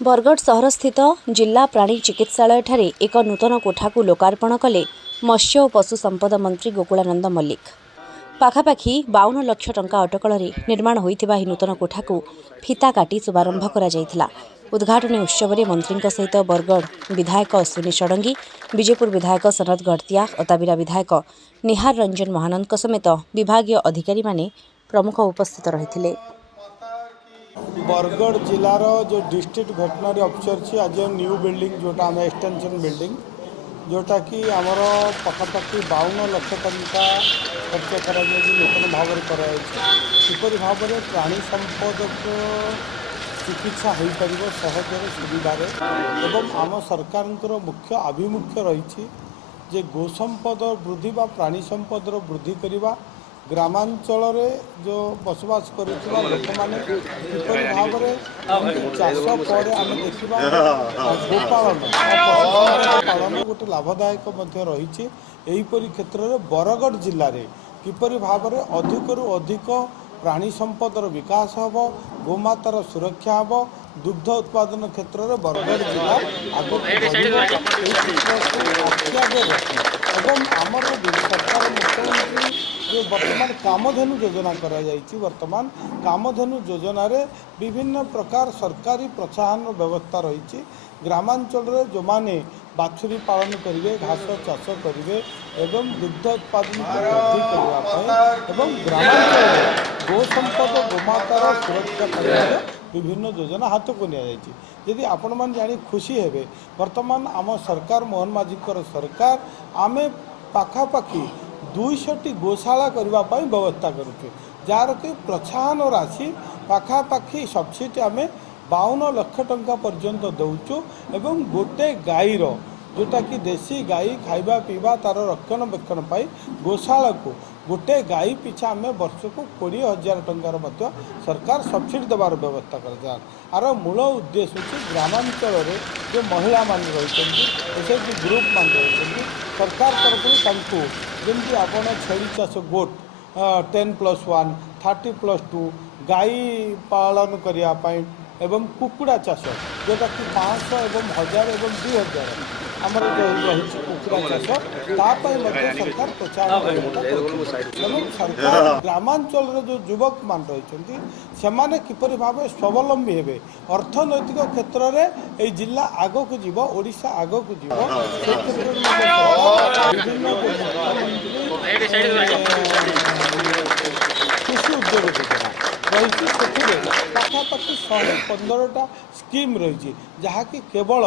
बरगढ़ सहरस्थित जिला प्राणी चिकित्सालय ठारे एक नूतन कोठा को लोकार्पण कले मत्स्य और पशु संपद मंत्री गोकुलानंद मल्लिक। पाखापाखि 52 लाख टंका अटकल निर्माण होइथिबा नूतन कोठा को फिता काटी शुभारंभ करा जायथिला। उद्घाटन उत्सव में मंत्री सहित बरगढ़ विधायक अश्विनी षडंगी, विजयपुर विधायक सनत गढ़तिया, अताबिरा विधायक निहार रंजन महानंद समेत विभागीय अधिकारी माने प्रमुख उपस्थित रहिथिले। बरगढ़ जिलार जो डिस्ट्रिक्ट वेटनरी ऑफिसर छी आज न्यू बिल्डिंग जोटा आम एक्सटेंशन बिल्डिंग जोटा कि आमर पखापाखि 52 लाख टंका खर्च कर नूतन भाव किपर भाव में प्राणी संपद को चिकित्सा हो पार सहजरे सुविधार एवं आम सरकार मुख्य आभिमुख्य रही जे गोसंपद वृद्धि बा प्राणी संपद वृद्धि करने ग्रामांचल जो बसवास कर लोक मैंने किपर भाव में चाष पर आम देखा गोपालन पालन गोटे लाभदायक रही क्षेत्र में बरगढ़ जिले में किपर भाव में अधिक अधिक प्राणी संपदर विकास हम गोमातार सुरक्षा हम दुग्ध उत्पादन क्षेत्र में बरगढ़ जिला आगे आमर सरकार मुख्यमंत्री जो वर्तमान कामधेनु योजना वर्तमान कामधेनु योजन विभिन्न प्रकार सरकारी प्रोत्साहन व्यवस्था रही ग्रामांचल जो माने बाछुरी पालन करेंगे घास चाष करेंगे एवं दुग्ध उत्पादन वृद्धि करने ग्रामांचल गो संपद गोमातार सुरक्षा करने विभिन्न योजना हाथ को निजी आपण मैंने जानी खुशी हे वर्तमान आम सरकार मोहन माझी सरकार आम पाखापाखि 200टी गोशाला करने व्यवस्था करुचे जार कि प्रोत्साहन राशि पाखापाखि सब्सिडी आम 52 लाख टंका पर्यंत दौचु एवं गोटे गाईर जोटा कि देसी गाई खाइबा पीवा तार रक्षणाबेक्षण गोशाला को गोटे गाई पिछा आम वर्ष को 20,000 टंकार सरकार सब्सिडी देवार व्यवस्था कर आर मूल उद्देश्य हूँ ग्रामांचल जो महिला मान रही एसएचजी ग्रुप मान रही सरकार तरफ जमी आप छेली चाष गोट 10+1 30+2 गाई पालन करने एवं कुकुड़ा चाष जोटा कि 500 एवं 1000 एवं 2000 आमर जो रही कुकुड़ा चाष सरकार प्रोत्साहन सरकार ग्रामांचल जो युवक मान रही से किपर भाव स्वावलंबी हे अर्थनैतिक क्षेत्र में ये जिला आग को जीव ओडिशा आग को जीव कृषि उद्योग योजना रही पाखापाखि 115टा स्कीम रही जहाँकि केवल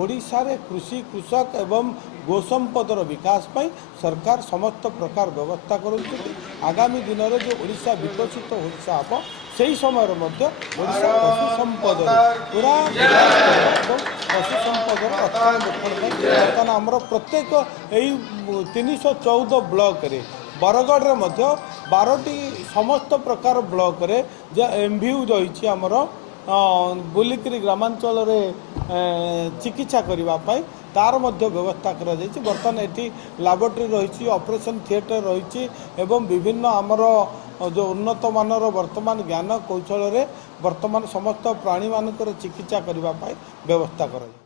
ओडिशा रे कृषि कृषक एवं गोसंपदर विकास पाई सरकार समस्त प्रकार व्यवस्था करुँच आगामी दिन में जो ओडिशा विकसित ओडिशा हम से समय ओडिशा पशु संपद पूरा पशु संपद बर्तमान आमर प्रत्येक यही 314 ब्लॉक रे बरगढ़ रे 12टी समस्त प्रकार ब्लॉक रे जो एमभीयू रही आमर बुलिकी ग्रामांचल चिकित्सा करने तार मध्य व्यवस्था करा जायछि। बर्तमान एटी लैबोरेटरी रही ऑपरेशन थिएटर रही एवं विभिन्न आमर जो उन्नत मानर वर्तमान ज्ञान कौशल वर्तमान समस्त प्राणी मानकर चिकित्सा करने व्यवस्था करा